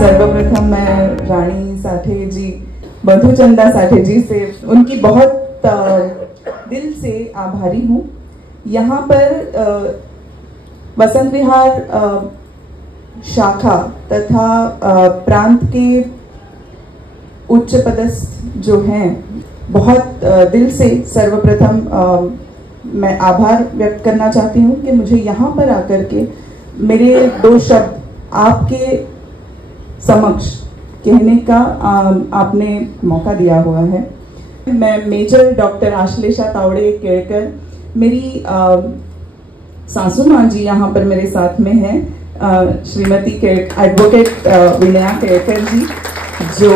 सर्वप्रथम मैं रानी साठे जी, मधुचंदा साठे जी से उनकी बहुत दिल से आभारी हूँ। यहाँ पर वसंत विहार शाखा तथा प्रांत के उच्च पदस्थ जो हैं, बहुत दिल से सर्वप्रथम मैं आभार व्यक्त करना चाहती हूँ कि मुझे यहाँ पर आकर के मेरे दो शब्द आपके समक्ष कहने का आपने मौका दिया हुआ है। मैं मेजर डॉक्टर आश्लेषा तावड़े केळकर, मेरी सासू माँ जी यहाँ पर मेरे साथ में हैं, श्रीमती एडवोकेट विनया केळकर जी, जो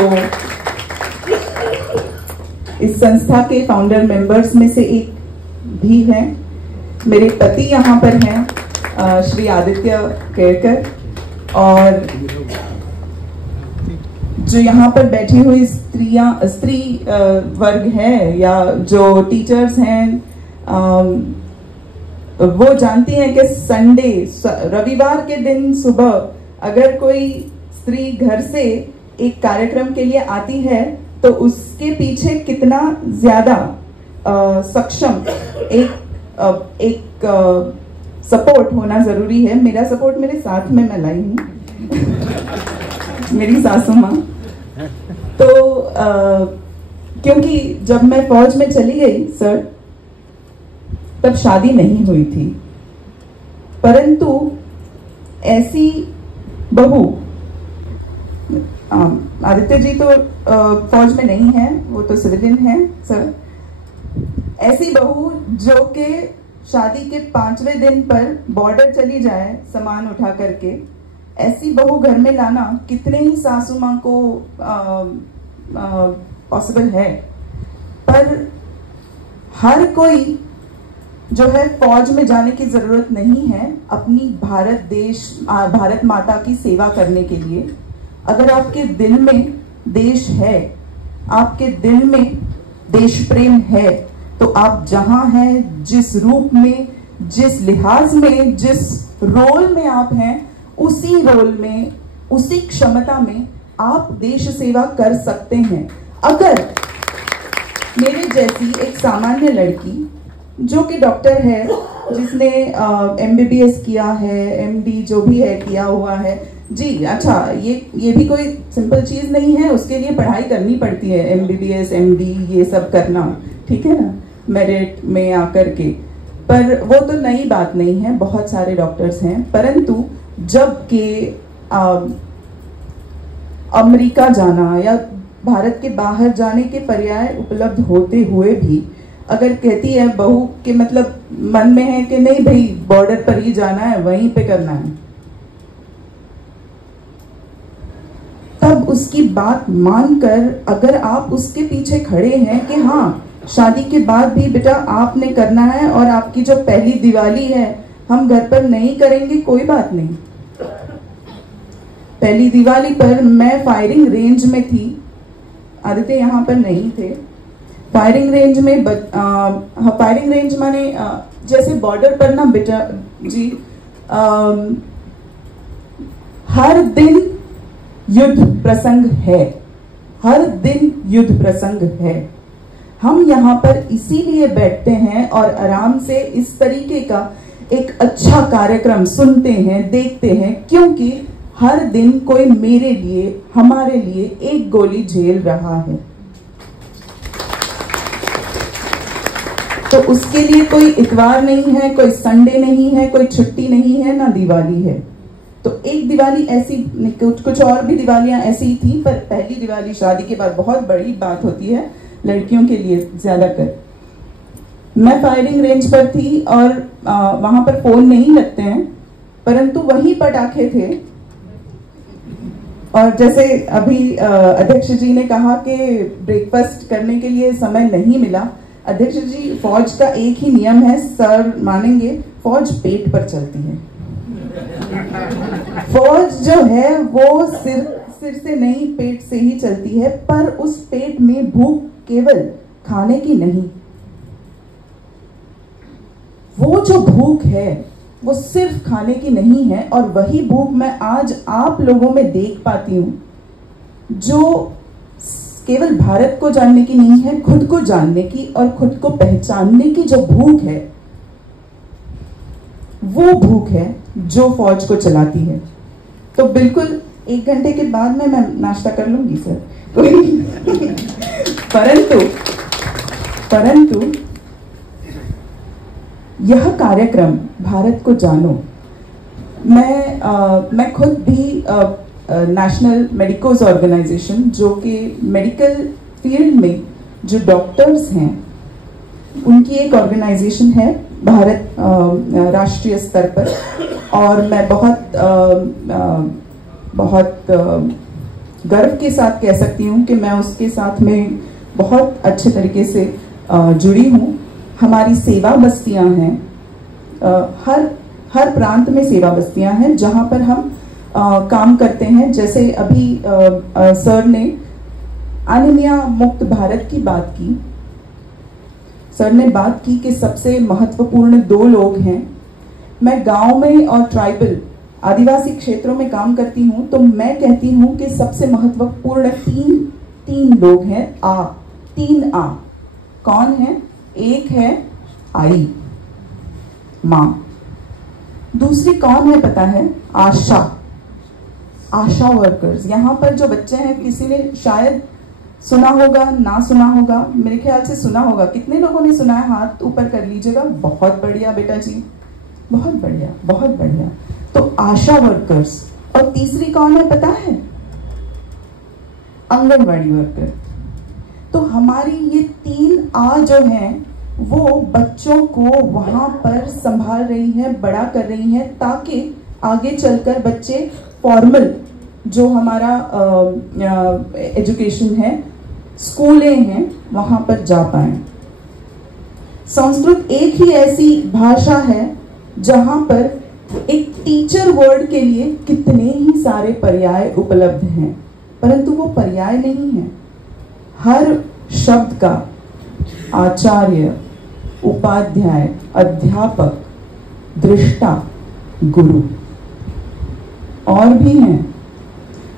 इस संस्था के फाउंडर मेंबर्स में से एक भी हैं। मेरे पति यहाँ पर हैं, श्री आदित्य केळकर, और जो यहाँ पर बैठी हुई स्त्री वर्ग है या जो टीचर्स हैं, वो जानती हैं कि संडे रविवार के दिन सुबह अगर कोई स्त्री घर से एक कार्यक्रम के लिए आती है तो उसके पीछे कितना ज्यादा सक्षम एक सपोर्ट होना जरूरी है। मेरा सपोर्ट मेरे साथ में मैं लाई हूँ मेरी सासू माँ। तो क्योंकि जब मैं फौज में चली गई सर, तब शादी नहीं हुई थी, परंतु ऐसी बहू, आदित्य जी तो फौज में नहीं है, वो तो सिविलियन है सर, ऐसी बहू जो के शादी के 5वें दिन पर बॉर्डर चली जाए सामान उठा करके, ऐसी बहू घर में लाना कितने ही सासू माँ को पॉसिबल है। पर हर कोई जो है फौज में जाने की जरूरत नहीं है अपनी भारत माता की सेवा करने के लिए। अगर आपके दिल में देश है, आपके दिल में देश प्रेम है, तो आप जहां हैं, जिस रूप में, जिस लिहाज में, जिस रोल में आप हैं, उसी रोल में, उसी क्षमता में आप देश सेवा कर सकते हैं। अगर मेरे जैसी एक सामान्य लड़की जो कि डॉक्टर है, जिसने MBBS किया है, MD जो भी है किया हुआ है जी, अच्छा ये भी कोई सिंपल चीज नहीं है, उसके लिए पढ़ाई करनी पड़ती है, MBBS MD ये सब करना, ठीक है ना, मेरिट में आकर के। पर वो तो नई बात नहीं है, बहुत सारे डॉक्टर्स हैं, परंतु जब के अमेरिका जाना या भारत के बाहर जाने के पर्याय उपलब्ध होते हुए भी अगर कहती है बहू के मतलब मन में है कि नहीं भाई बॉर्डर पर ही जाना है, वहीं पे करना है, तब उसकी बात मानकर अगर आप उसके पीछे खड़े हैं कि हाँ शादी के बाद भी बेटा आपने करना है, और आपकी जो पहली दिवाली है हम घर पर नहीं करेंगे, कोई बात नहीं। पहली दिवाली पर मैं फायरिंग रेंज में थी, आदित्य यहाँ पर नहीं थे। फायरिंग रेंज में फायरिंग रेंज माने जैसे बॉर्डर पर ना बेटा जी, हर दिन युद्ध प्रसंग है, हर दिन युद्ध प्रसंग है। हम यहाँ पर इसीलिए बैठते हैं और आराम से इस तरीके का एक अच्छा कार्यक्रम सुनते हैं, देखते हैं, क्योंकि हर दिन कोई मेरे लिए, हमारे लिए एक गोली झेल रहा है। तो उसके लिए कोई इतवार नहीं है, कोई संडे नहीं है, कोई छुट्टी नहीं है, ना दिवाली है। तो एक दिवाली ऐसी, कुछ और भी दिवालियां ऐसी ही थी, पर पहली दिवाली शादी के बाद बहुत बड़ी बात होती है लड़कियों के लिए ज्यादातर। मैं फायरिंग रेंज पर थी और वहां पर फोन नहीं लगते हैं, परंतु वही पटाखे थे। और जैसे अभी अध्यक्ष जी ने कहा कि ब्रेकफास्ट करने के लिए समय नहीं मिला, अध्यक्ष जी फौज का एक ही नियम है, सर मानेंगे, फौज पेट पर चलती है। फौज जो है वो सिर से नहीं, पेट से ही चलती है, पर उस पेट में भूख केवल खाने की नहीं, वो जो भूख है वो सिर्फ खाने की नहीं है, और वही भूख मैं आज आप लोगों में देख पाती हूँ, जो केवल भारत को जानने की नहीं है, खुद को जानने की और खुद को पहचानने की जो भूख है, वो भूख है जो फौज को चलाती है। तो बिल्कुल 1 घंटे के बाद में मैं नाश्ता कर लूंगी सर। परंतु यह कार्यक्रम भारत को जानो, मैं खुद भी नेशनल मेडिकोज ऑर्गेनाइजेशन, जो कि मेडिकल फील्ड में जो डॉक्टर्स हैं उनकी एक ऑर्गेनाइजेशन है भारत राष्ट्रीय स्तर पर, और मैं बहुत गर्व के साथ कह सकती हूँ कि मैं उसके साथ में बहुत अच्छे तरीके से जुड़ी हूँ। हमारी सेवा बस्तियां हैं, हर प्रांत में सेवा बस्तियां हैं जहां पर हम काम करते हैं। जैसे अभी सर ने एनीमिया मुक्त भारत की बात की, सर ने बात की कि सबसे महत्वपूर्ण 2 लोग हैं। मैं गांव में और ट्राइबल आदिवासी क्षेत्रों में काम करती हूं, तो मैं कहती हूं कि सबसे महत्वपूर्ण तीन लोग हैं। 3 आ कौन है? एक है आई, माँ। दूसरी कौन है पता है? आशा वर्कर्स। यहाँ पर जो बच्चे हैं, किसी ने शायद सुना होगा, ना सुना होगा, मेरे ख्याल से सुना होगा। कितने लोगों ने सुना है? हाथ ऊपर कर लीजिएगा। बहुत बढ़िया बेटा जी, बहुत बढ़िया, बहुत बढ़िया। तो आशा वर्कर्स। और तीसरी कौन है पता है? आंगनवाड़ी वर्कर। तो हमारी ये 3 आ जो हैं, वो बच्चों को वहां पर संभाल रही है, बड़ा कर रही है, ताकि आगे चलकर बच्चे फॉर्मल जो हमारा एजुकेशन है, स्कूलें हैं, वहां पर जा पाए। संस्कृत एक ही ऐसी भाषा है जहां पर एक टीचर वर्ड के लिए कितने ही सारे पर्याय उपलब्ध हैं, परंतु वो पर्याय नहीं है। हर शब्द का आचार्य, उपाध्याय, अध्यापक, दृष्टा, गुरु और भी हैं,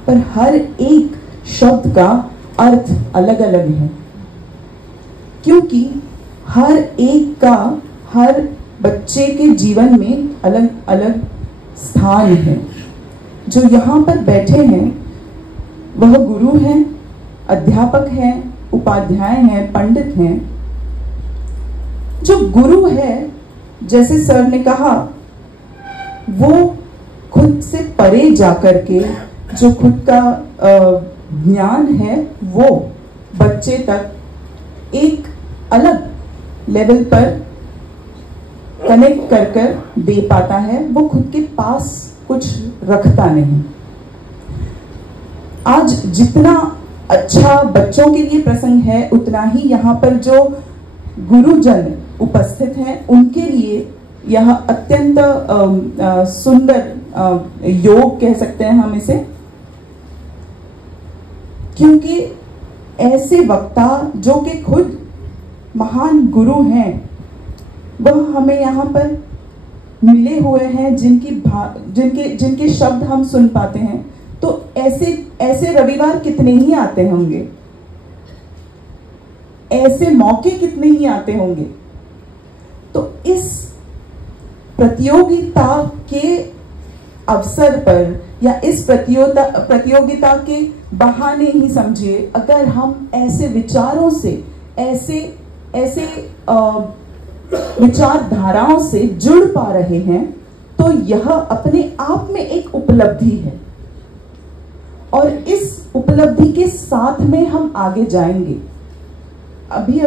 पर हर एक शब्द का अर्थ अलग अलग है, क्योंकि हर एक का हर बच्चे के जीवन में अलग अलग स्थान है। जो यहाँ पर बैठे हैं वह गुरु हैं, अध्यापक हैं, उपाध्याय हैं, पंडित हैं। जो गुरु है, जैसे सर ने कहा, वो खुद से परे जाकर के जो खुद का ज्ञान है वो बच्चे तक एक अलग लेवल पर कनेक्ट कर कर दे पाता है। वो खुद के पास कुछ रखता नहीं। आज जितना अच्छा बच्चों के लिए प्रसंग है, उतना ही यहाँ पर जो गुरुजन उपस्थित हैं उनके लिए यह अत्यंत सुंदर योग कह सकते हैं हम इसे, क्योंकि ऐसे वक्ता जो कि खुद महान गुरु हैं, वह हमें यहाँ पर मिले हुए हैं, जिनके शब्द हम सुन पाते हैं। तो ऐसे रविवार कितने ही आते होंगे, ऐसे मौके कितने ही आते होंगे। तो इस प्रतियोगिता के अवसर पर या इस प्रतियोगिता के बहाने ही समझिए, अगर हम ऐसे विचारों से, ऐसे विचारधाराओं से जुड़ पा रहे हैं, तो यह अपने आप में एक उपलब्धि है, और इस उपलब्धि के साथ में हम आगे जाएंगे। अभी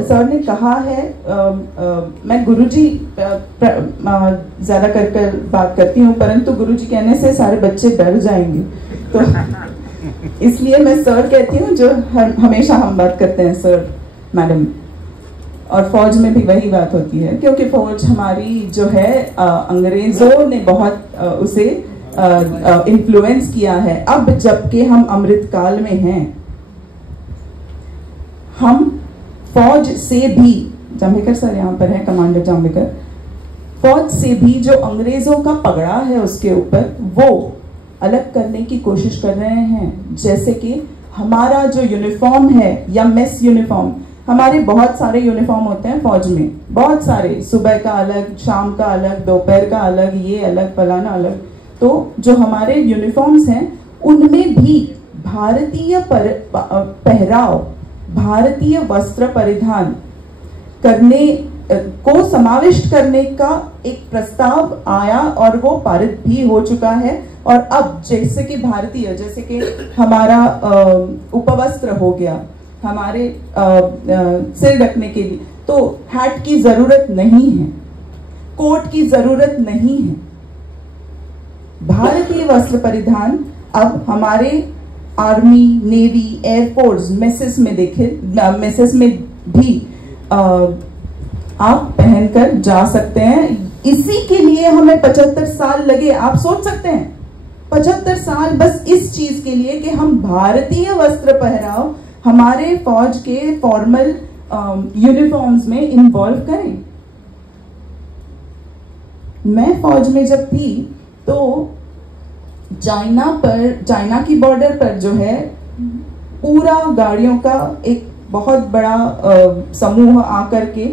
सर ने कहा है, मैं गुरुजी ज्यादा कर बात करती हूँ, परंतु गुरुजी कहने से सारे बच्चे डर जाएंगे, तो इसलिए मैं सर कहती हूँ, जो हमेशा हम बात करते हैं सर, मैडम। और फौज में भी वही बात होती है, क्योंकि फौज हमारी जो है अंग्रेजों ने बहुत उसे इन्फ्लुएंस किया है। अब जबकि हम अमृतकाल में हैं, हम फौज से भी, जाम्बेकर सर यहाँ पर हैं, कमांडर जाम्बेकर, फौज से भी जो अंग्रेजों का पगड़ा है उसके ऊपर वो अलग करने की कोशिश कर रहे हैं। जैसे कि हमारा जो यूनिफॉर्म है या मेस यूनिफॉर्म, हमारे बहुत सारे यूनिफॉर्म होते हैं फौज में, बहुत सारे, सुबह का अलग, शाम का अलग, दोपहर का अलग, ये अलग, फलाना अलग। तो जो हमारे यूनिफॉर्म्स हैं उनमें भी भारतीय पहराव, भारतीय वस्त्र परिधान करने को समाविष्ट करने का एक प्रस्ताव आया और वो पारित भी हो चुका है। और अब जैसे कि भारतीय, जैसे कि हमारा उपवस्त्र हो गया, हमारे सिर ढकने के लिए तो हैट की जरूरत नहीं है, कोट की जरूरत नहीं है। भारतीय वस्त्र परिधान अब हमारे आर्मी, नेवी, एयरफोर्स, मेसेस में देखे, मेसेस में भी आप पहनकर जा सकते हैं। इसी के लिए हमें 75 साल लगे, आप सोच सकते हैं 75 साल बस इस चीज के लिए कि हम भारतीय वस्त्र पहराव हमारे फौज के फॉर्मल यूनिफॉर्म्स में इन्वॉल्व करें। मैं फौज में जब थी तो चाइना की बॉर्डर पर जो है पूरा गाड़ियों का एक बहुत बड़ा समूह आकर के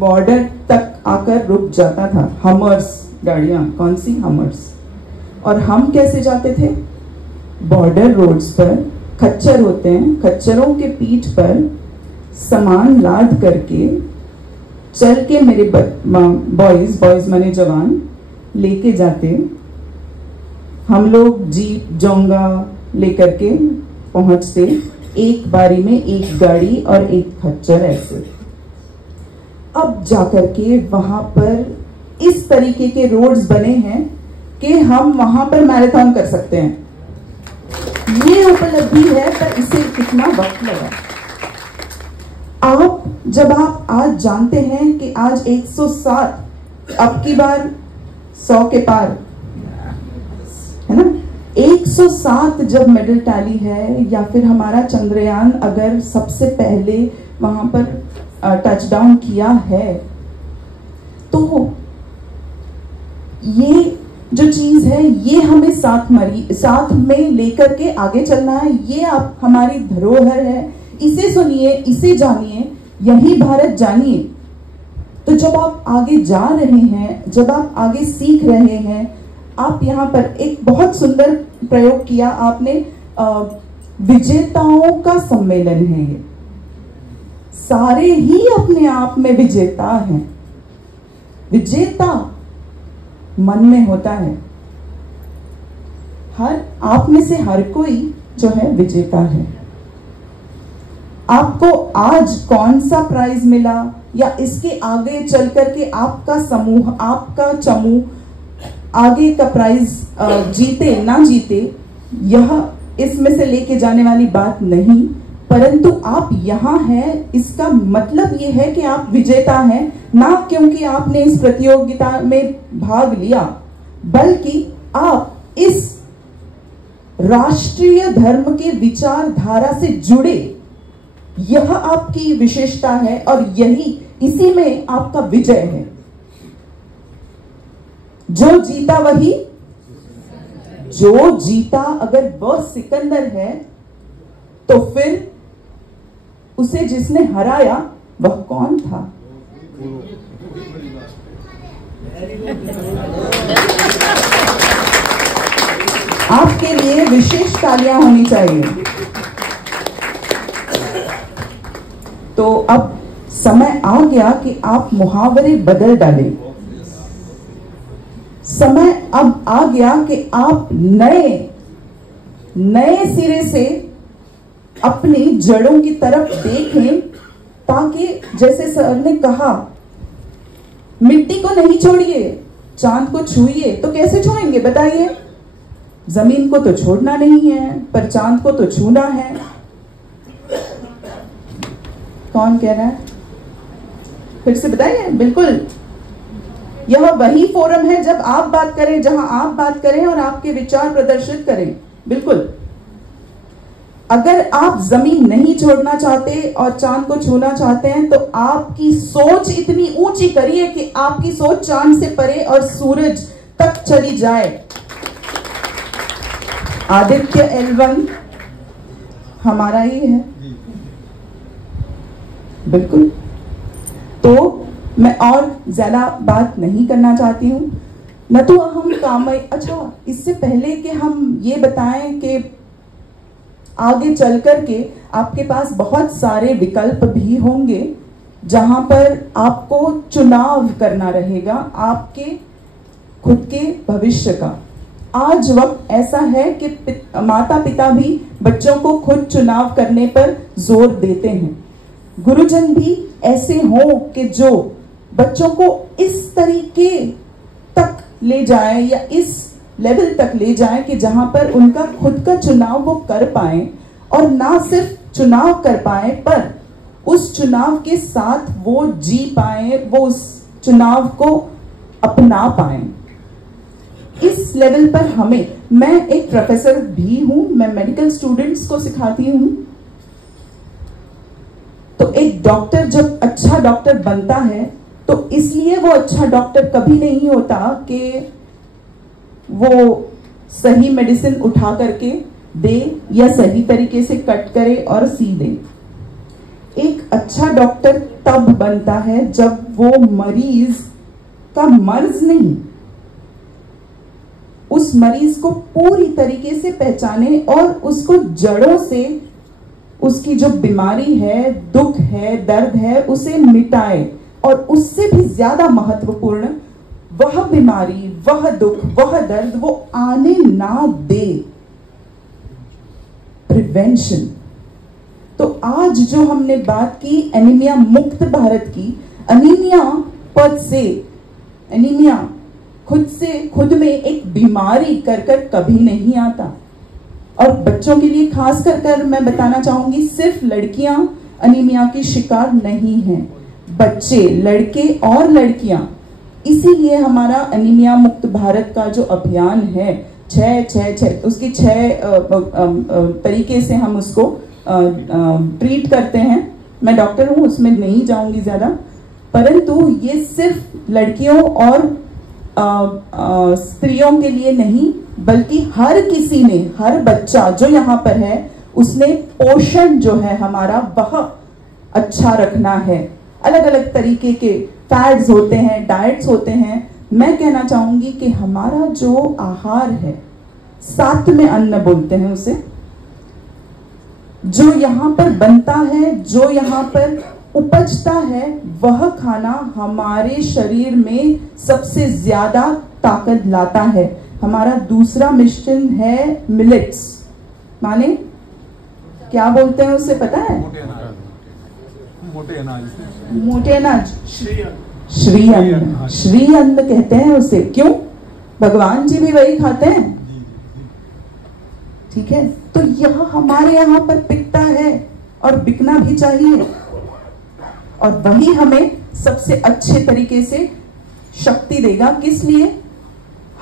बॉर्डर तक आकर रुक जाता था। हमर्स गाड़ियां, कौन सी हमर्स। और हम कैसे जाते थे? बॉर्डर रोड्स पर खच्चर होते हैं, खच्चरों के पीठ पर सामान लाद करके चल के मेरे बॉयज माने जवान लेके जाते। हम लोग जीप जोंगा लेकर के पहुंचते, एक बारी में एक गाड़ी और एक खच्चर ऐसे। अब जाकर के वहां पर इस तरीके के रोड्स बने हैं कि हम वहां पर मैराथन कर सकते हैं। ये उपलब्धि है, पर इसे कितना वक्त लगा। जब आप आज जानते हैं कि आज 107, अब की बार 100 के पार है ना, 107 जब मेडल टैली है, या फिर हमारा चंद्रयान अगर सबसे पहले वहां पर टचडाउन किया है, तो ये जो चीज है ये हमें साथ में लेकर के आगे चलना है। ये आप हमारी धरोहर है, इसे सुनिए, इसे जानिए, यही भारत जानिए। तो जब आप आगे जा रहे हैं, जब आप आगे सीख रहे हैं, आप यहाँ पर एक बहुत सुंदर प्रयोग किया आपने, विजेताओं का सम्मेलन है ये। सारे ही अपने आप में विजेता हैं। विजेता मन में होता है। आप में से हर कोई जो है विजेता है। आपको आज कौन सा प्राइज मिला या इसके आगे चल करके आपका समूह, आपका चमूह आगे का प्राइज जीते ना जीते, यह इसमें से लेके जाने वाली बात नहीं, परंतु आप यहाँ हैं, इसका मतलब ये है कि आप विजेता हैं, ना क्योंकि आपने इस प्रतियोगिता में भाग लिया, बल्कि आप इस राष्ट्रीय धर्म के विचारधारा से जुड़े। यह आपकी विशेषता है और इसी में आपका विजय है। जो जीता वही, जो जीता अगर वह सिकंदर है, तो फिर उसे जिसने हराया वह कौन था? आपके लिए विशेष तालियां होनी चाहिए। तो अब समय आ गया कि आप मुहावरे बदल डालें। समय अब आ गया कि आप नए सिरे से अपनी जड़ों की तरफ देखें, ताकि जैसे सर ने कहा, मिट्टी को नहीं छोड़िए, चांद को छूइए। तो कैसे छुएंगे बताइए? जमीन को तो छोड़ना नहीं है, पर चांद को तो छूना है। कौन कह रहा है? फिर से बताइए। बिल्कुल, यह वही फोरम है जब आप बात करें, जहां आप बात करें और आपके विचार प्रदर्शित करें। बिल्कुल। अगर आप जमीन नहीं छोड़ना चाहते और चांद को छूना चाहते हैं तो आपकी सोच इतनी ऊंची करिए कि आपकी सोच चांद से परे और सूरज तक चली जाए। आदित्य L1 हमारा ही है, बिल्कुल। तो मैं और ज्यादा बात नहीं करना चाहती हूं। न तो हम काम, अच्छा इससे पहले कि हम ये बताएं कि आगे चल करके आपके पास बहुत सारे विकल्प भी होंगे जहां पर आपको चुनाव करना रहेगा आपके खुद के भविष्य का। आज वक्त ऐसा है कि माता पिता भी बच्चों को खुद चुनाव करने पर जोर देते हैं। गुरुजन भी ऐसे हों कि जो बच्चों को इस तरीके तक ले जाए या इस लेवल तक ले जाए कि जहां पर उनका खुद का चुनाव वो कर पाए, और ना सिर्फ चुनाव कर पाए पर उस चुनाव के साथ वो जी पाए, वो उस चुनाव को अपना पाए। इस लेवल पर हमें, मैं एक प्रोफेसर भी हूं, मैं मेडिकल स्टूडेंट्स को सिखाती हूं। तो एक डॉक्टर जब अच्छा डॉक्टर बनता है तो इसलिए वो अच्छा डॉक्टर कभी नहीं होता कि वो सही मेडिसिन उठा करके दे या सही तरीके से कट करे और सी दे। एक अच्छा डॉक्टर तब बनता है जब वो मरीज का मर्ज नहीं, उस मरीज को पूरी तरीके से पहचाने और उसको जड़ों से, उसकी जो बीमारी है, दुख है, दर्द है, उसे मिटाए। और उससे भी ज्यादा महत्वपूर्ण, वह बीमारी, वह दुख, वह दर्द वो आने ना दे। प्रिवेंशन। तो आज जो हमने बात की एनीमिया मुक्त भारत की, एनीमिया पद से, एनीमिया खुद में एक बीमारी कर कभी नहीं आता। और बच्चों के लिए खास कर मैं बताना चाहूंगी, सिर्फ लड़कियां एनीमिया की शिकार नहीं हैं, बच्चे, लड़के और लड़कियां। इसीलिए हमारा एनीमिया मुक्त भारत का जो अभियान है, उसकी 6 तरीके से हम उसको ट्रीट करते हैं। मैं डॉक्टर हूं, उसमें नहीं जाऊंगी ज्यादा, परंतु ये सिर्फ लड़कियों और स्त्रियों के लिए नहीं, बल्कि हर किसी ने, हर बच्चा जो यहाँ पर है, उसने पोषण जो है हमारा वह अच्छा रखना है। अलग अलग तरीके के फैड्स होते हैं, डाइट्स होते हैं। मैं कहना चाहूंगी कि हमारा जो आहार है, सात्विक अन्न बोलते हैं उसे, जो यहाँ पर बनता है, जो यहाँ पर उपजता है, वह खाना हमारे शरीर में सबसे ज्यादा ताकत लाता है। हमारा दूसरा मिशन है मिलेट्स, माने क्या बोलते हैं उसे पता है? मोटे अनाज, श्री अन्न, श्री अन्न कहते हैं उसे। क्यों? भगवान जी भी वही खाते हैं, ठीक है। तो यह हमारे यहाँ पर बिकता है और बिकना भी चाहिए, और वही हमें सबसे अच्छे तरीके से शक्ति देगा। किस लिए?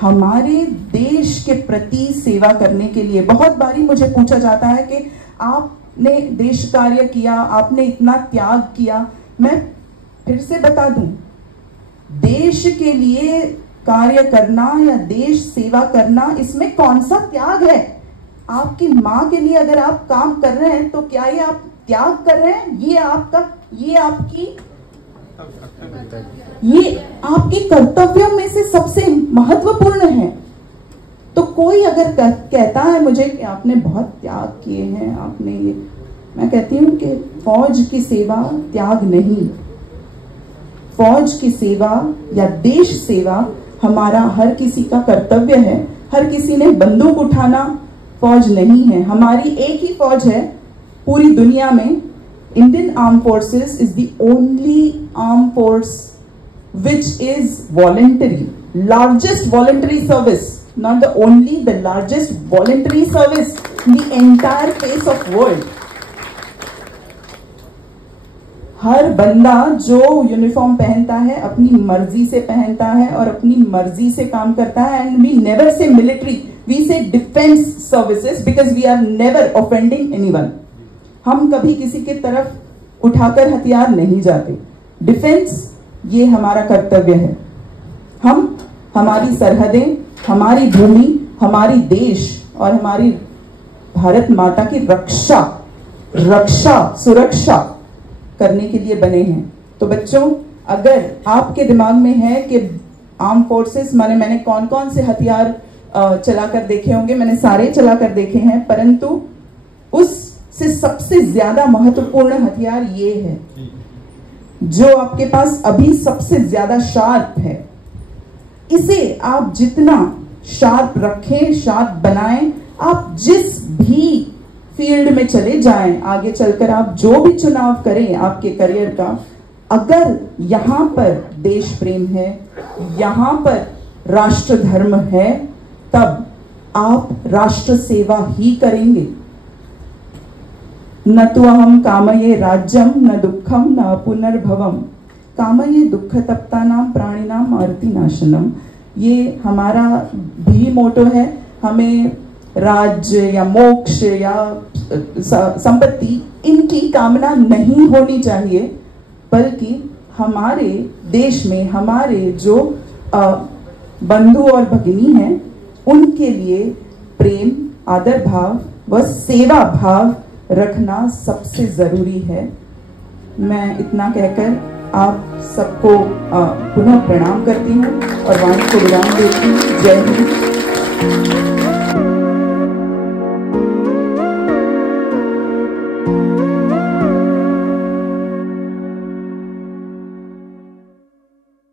हमारे देश के प्रति सेवा करने के लिए। बहुत बारी मुझे पूछा जाता है कि आपने देश कार्य किया, आपने इतना त्याग किया। मैं फिर से बता दूं, देश के लिए कार्य करना या देश सेवा करना, इसमें कौन सा त्याग है? आपकी माँ के लिए अगर आप काम कर रहे हैं तो क्या ये आप त्याग कर रहे हैं? ये आपकी कर्तव्यों में से सबसे महत्वपूर्ण है। तो कोई अगर कहता है मुझे कि आपने बहुत त्याग किए हैं, आपने ये, मैं कहती हूँ कि फौज की सेवा त्याग नहीं, फौज की सेवा या देश सेवा हमारा हर किसी का कर्तव्य है। हर किसी ने बंदूक उठाना फौज नहीं है। हमारी एक ही फौज है पूरी दुनिया में। Indian Armed Forces is the only armed force which is voluntary, largest voluntary service, not the only, the largest voluntary service in the entire face of world. हर बंदा जो यूनिफॉर्म पहनता है अपनी मर्जी से पहनता है और अपनी मर्जी से काम करता है। And we never say military, we say defence services because we are never offending anyone. हम कभी किसी के तरफ उठाकर हथियार नहीं जाते। डिफेंस ये हमारा कर्तव्य है। हम हमारी सरहदें, हमारी भूमि, हमारी देश और हमारी भारत माता की सुरक्षा करने के लिए बने हैं। तो बच्चों, अगर आपके दिमाग में है कि आर्म फोर्सेस मैंने कौन कौन से हथियार चलाकर देखे होंगे, मैंने सारे चलाकर देखे हैं, परंतु उससे सबसे ज्यादा महत्वपूर्ण हथियार ये है जो आपके पास अभी सबसे ज्यादा शार्प है। इसे आप जितना शार्प रखें, शार्प बनाएं, आप जिस भी फील्ड में चले जाएं, आगे चलकर आप जो भी चुनाव करें आपके करियर का, अगर यहां पर देश प्रेम है, यहां पर राष्ट्र धर्म है, तब आप राष्ट्र सेवा ही करेंगे। न तो अहम कामये राज्यम न दुखम न पुनर्भवम कामये दुख तप्तानाम प्राणिनाम आरती नाशनम। ये हमारा भी मोटो है। हमें राज्य या मोक्ष या संपत्ति इनकी कामना नहीं होनी चाहिए, बल्कि हमारे देश में हमारे जो बंधु और भगिनी हैं उनके लिए प्रेम, आदर भाव व सेवा भाव रखना सबसे जरूरी है। मैं इतना कहकर आप सबको पुनः प्रणाम करती हूँ और वाणी को विराम देती हूँ। जय हिंद।